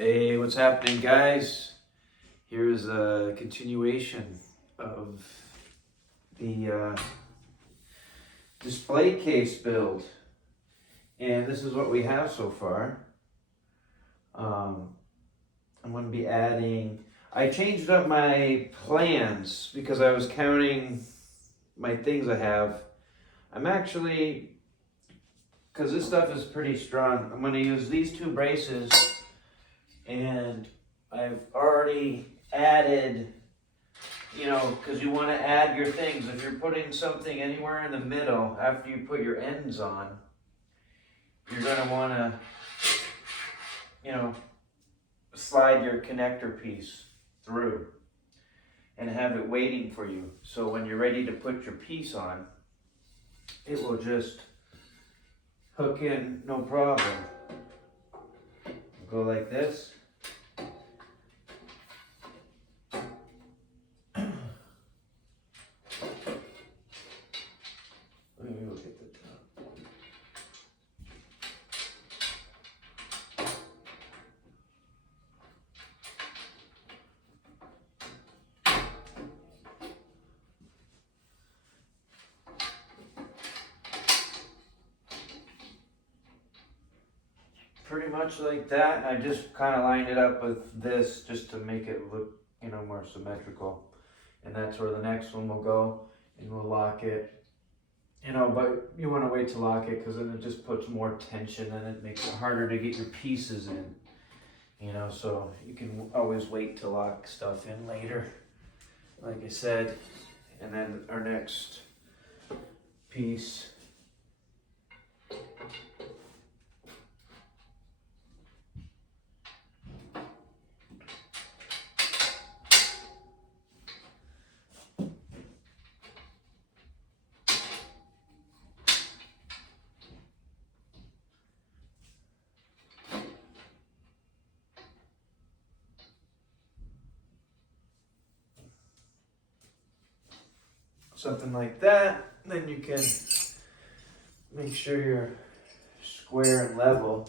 Hey, what's happening, guys? Here's a continuation of the display case build, and this is what we have so far. I'm going to be adding, I changed up my plans because I was counting my things I have. I'm actually, because this stuff is pretty strong, I'm going to use these two braces, and I've already added, because you want to add your things. If you're putting something anywhere in the middle after you put your ends on, you're going to want to, slide your connector piece through and have it waiting for you. So when you're ready to put your piece on, it will just hook in, no problem. Go like this. Let me look at the top. Pretty much like that. I just kind of lined it up with this just to make it look, more symmetrical. And that's where the next one will go, and we'll lock it. But you want to wait to lock it because then it just puts more tension and it makes it harder to get your pieces in. So you can always wait to lock stuff in later, like I said. And then our next piece. Something like that. Then you can make sure you're square and level.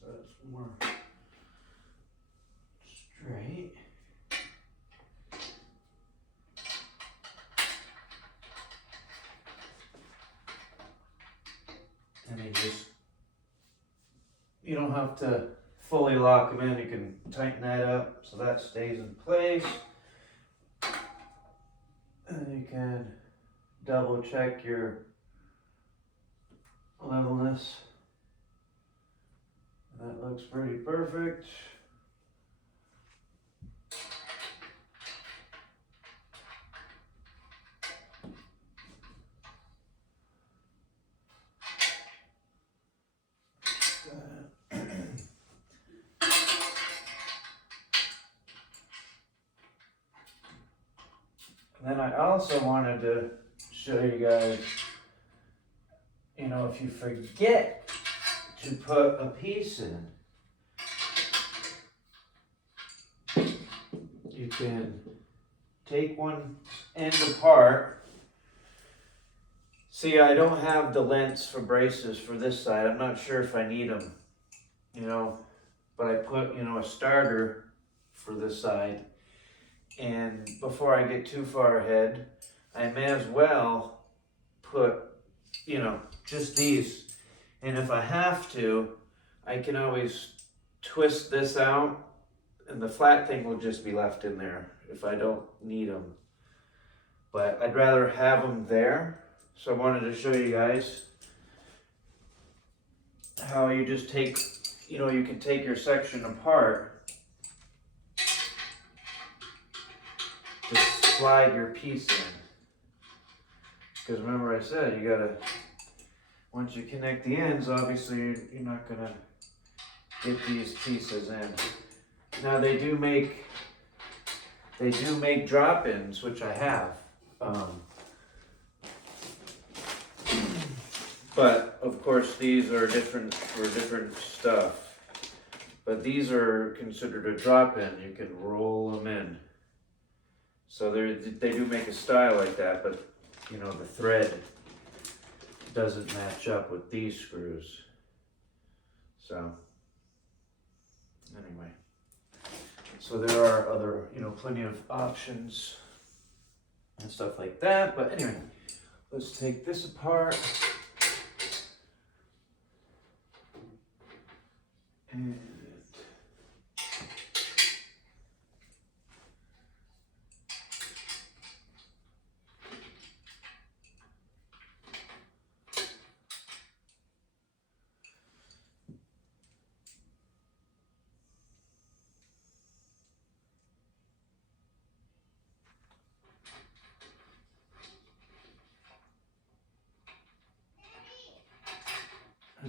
So it's more straight. And you don't have to fully lock them in. You can tighten that up so that stays in place. And you can double check your levelness. That looks pretty perfect. Then I also wanted to show you guys, if you forget to put a piece in, you can take one end apart. See, I don't have the lengths for braces for this side. I'm not sure if I need them, but I put, a starter for this side. And before I get too far ahead, I may as well put, just these. And if I have to, I can always twist this out and the flat thing will just be left in there if I don't need them. But I'd rather have them there. So I wanted to show you guys how you just take, you can take your section apart. Just slide your piece in. Because remember I said, you gotta, once you connect the ends, obviously you're not gonna get these pieces in. Now they do make drop-ins, which I have. But of course, these are different for different stuff. But these are considered a drop-in. You can roll them in. So they do make a style like that, but you know, the thread doesn't match up with these screws. So anyway, so there are other, you know, plenty of options and stuff like that. But anyway, let's take this apart. And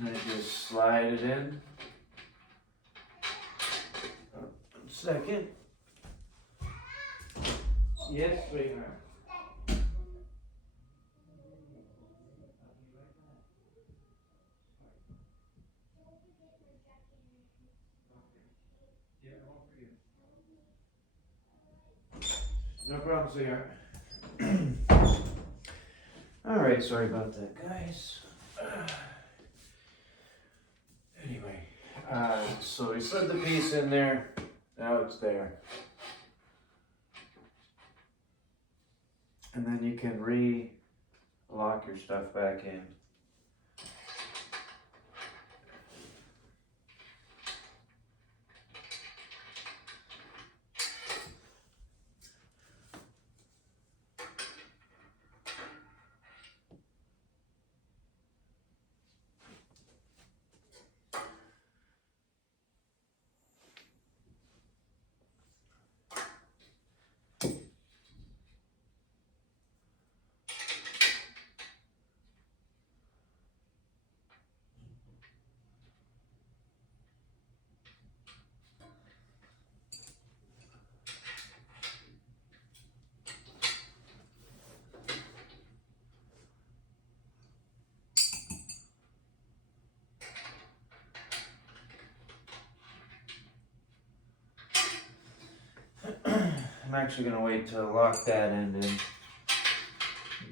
I just slide it in. Oh, 1 second. Yes, sweetheart. No problem, sweetheart. All right, sorry about that, guys. Anyway, so we slid the piece in there. Now it's there. And then you can re-lock your stuff back in. I'm actually going to wait to lock that end in.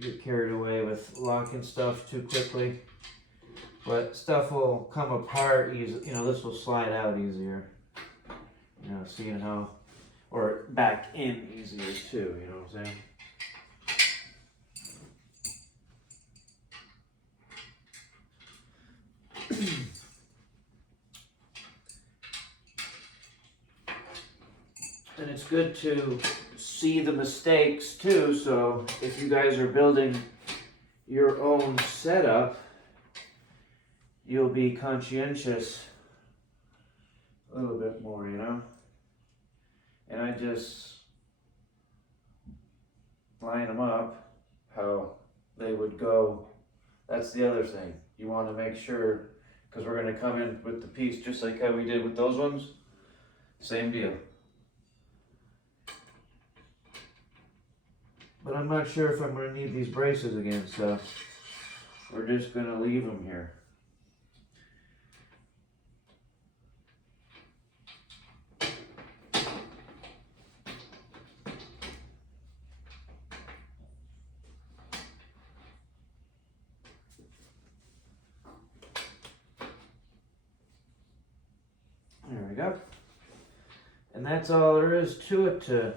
Get carried away with locking stuff too quickly. But stuff will come apart easy. You know, this will slide out easier. You know, seeing how, or back in easier too, you know what I'm saying? And it's good to see the mistakes too, so if you guys are building your own setup, you'll be conscientious a little bit more, you know? And I just line them up how they would go. That's the other thing. You want to make sure, because we're going to come in with the piece just like how we did with those ones. Same deal. But I'm not sure if I'm going to need these braces again, so we're just going to leave them here. There we go. And that's all there is to it, to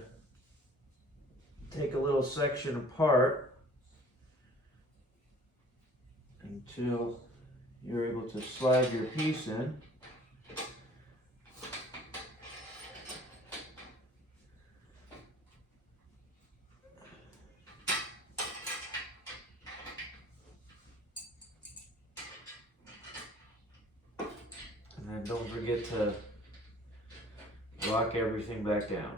take a little section apart until you're able to slide your piece in. And then don't forget to lock everything back down.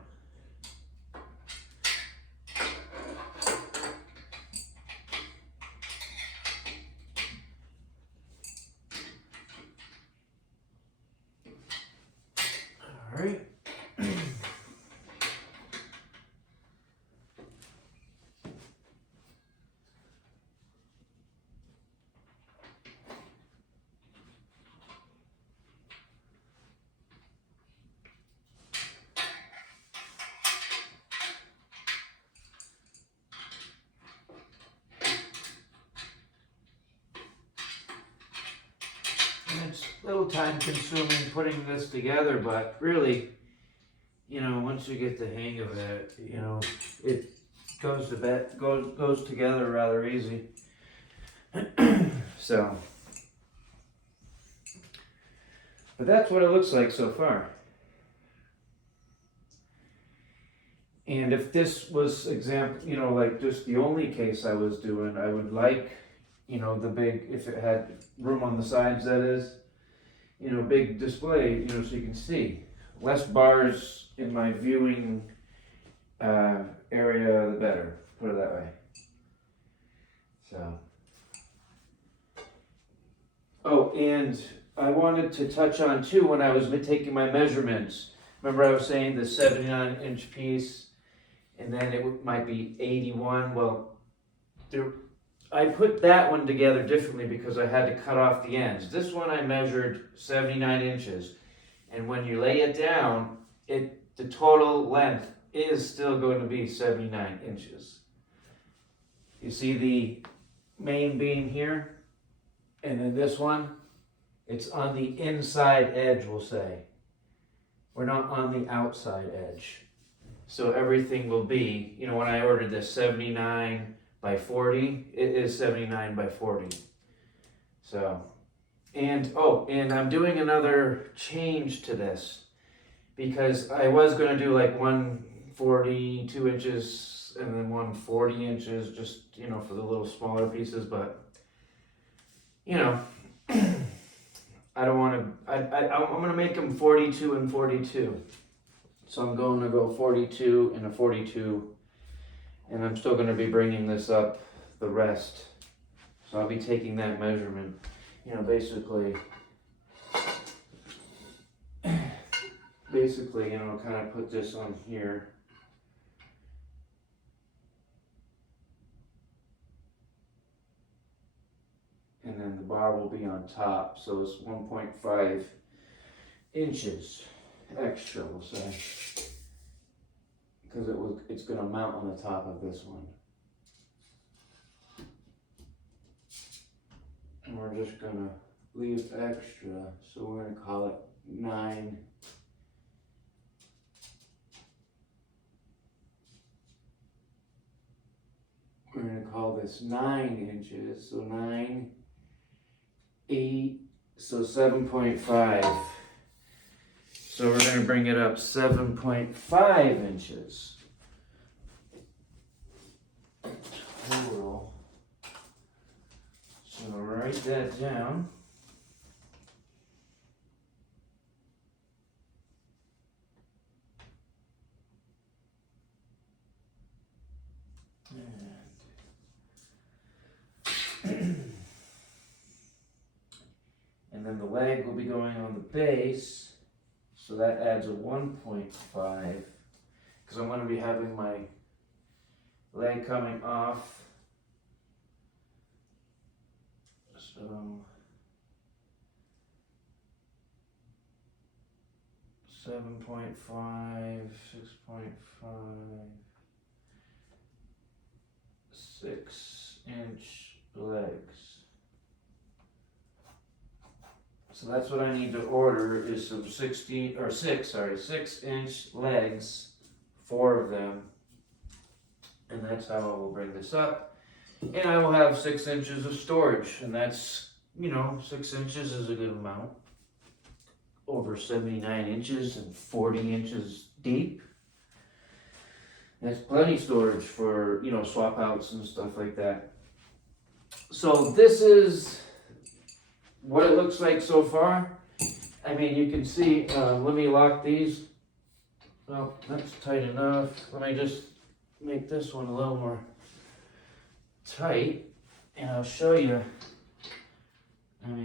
All right. it's a little time consuming putting this together, but really, once you get the hang of it, it goes together rather easy. So, but that's what it looks like so far. And if this was like just the only case I was doing, I would like, the big, if it had room on the sides, that is, big display, so you can see. Less bars in my viewing area, the better, put it that way. So. Oh, and I wanted to touch on too, when I was taking my measurements, remember I was saying the 79-inch piece, and then it might be 81. Well, I put that one together differently because I had to cut off the ends. This one I measured 79 inches. And when you lay it down, the total length is still going to be 79 inches. You see the main beam here? And then this one, it's on the inside edge, we'll say. We're not on the outside edge. So everything will be, when I ordered this 79 by 40, it is 79 by 40. So, and I'm doing another change to this because I was going to do like 142 inches and then 140 inches just, for the little smaller pieces, but, I don't want to, I'm going to make them 42 and 42. So I'm going to go 42 and a 42, and I'm still going to be bringing this up the rest. So I'll be taking that measurement, basically, kind of put this on here. And then the bar will be on top, so it's 1.5 inches extra, we'll say, because it's going to mount on the top of this one. And we're just going to leave extra, so we're going to call it 9. We're going to call this 9 inches, so 9, 8, so 7.5. So we're going to bring it up 7.5 inches total. So write that down. And then the leg will be going on the base. So that adds a 1.5, because I'm going to be having my leg coming off. So 7.5, 6.5, 6-inch legs. So that's what I need to order is some 6-inch legs, 4 of them. And that's how I will bring this up. And I will have 6 inches of storage. And that's, 6 inches is a good amount. Over 79 inches and 40 inches deep. That's plenty storage for, swap outs and stuff like that. So this is what it looks like so far. I mean, you can see, let me lock these. Well, that's tight enough. Let me just make this one a little more tight, and I'll show you,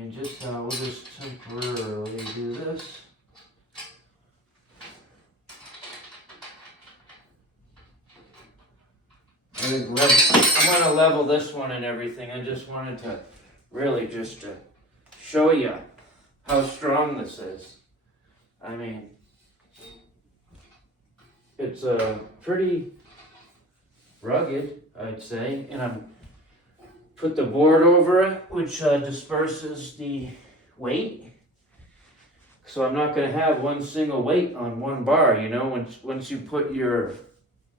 just how we'll just temporarily do this. I'm going to level this one and everything. I just wanted to really just show you how strong this is. It's pretty rugged, I'd say, and I'm put the board over it, which disperses the weight. So I'm not going to have one single weight on one bar, you know. Once you put your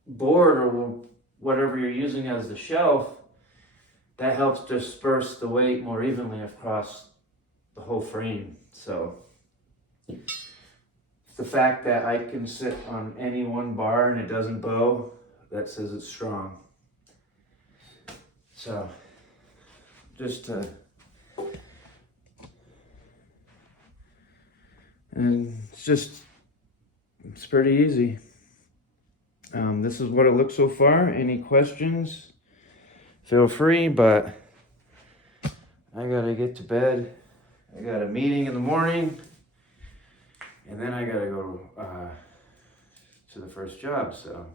board or whatever you're using as the shelf, that helps disperse the weight more evenly across the whole frame. So the fact that I can sit on any one bar and it doesn't bow, that says it's strong. So just and it's pretty easy. This is what it looks so far. Any questions, feel free, but I gotta get to bed. I got a meeting in the morning, and then I gotta go to the first job. So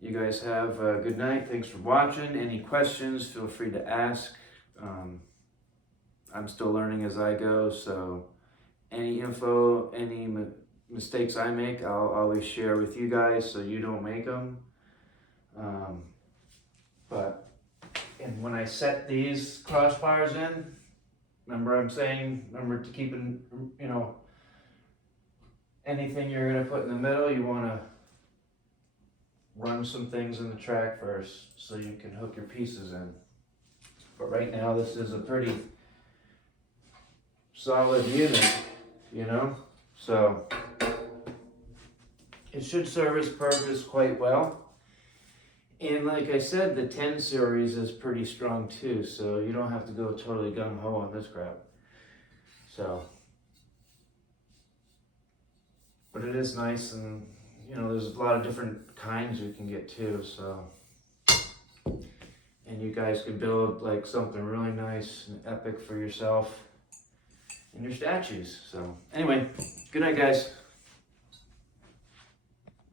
you guys have a good night. Thanks for watching. Any questions, feel free to ask. I'm still learning as I go, so any info, any mistakes I make, I'll always share with you guys so you don't make them. And when I set these crossbars in, remember to keep in, you know, anything you're going to put in the middle, you want to run some things in the track first so you can hook your pieces in. But right now this is a pretty solid unit, you know, so it should serve its purpose quite well. And like I said, the 10 series is pretty strong too, so you don't have to go totally gung-ho on this crap. So, but it is nice, and you know, there's a lot of different kinds you can get too, so. And you guys can build like something really nice and epic for yourself and your statues. So anyway, good night guys.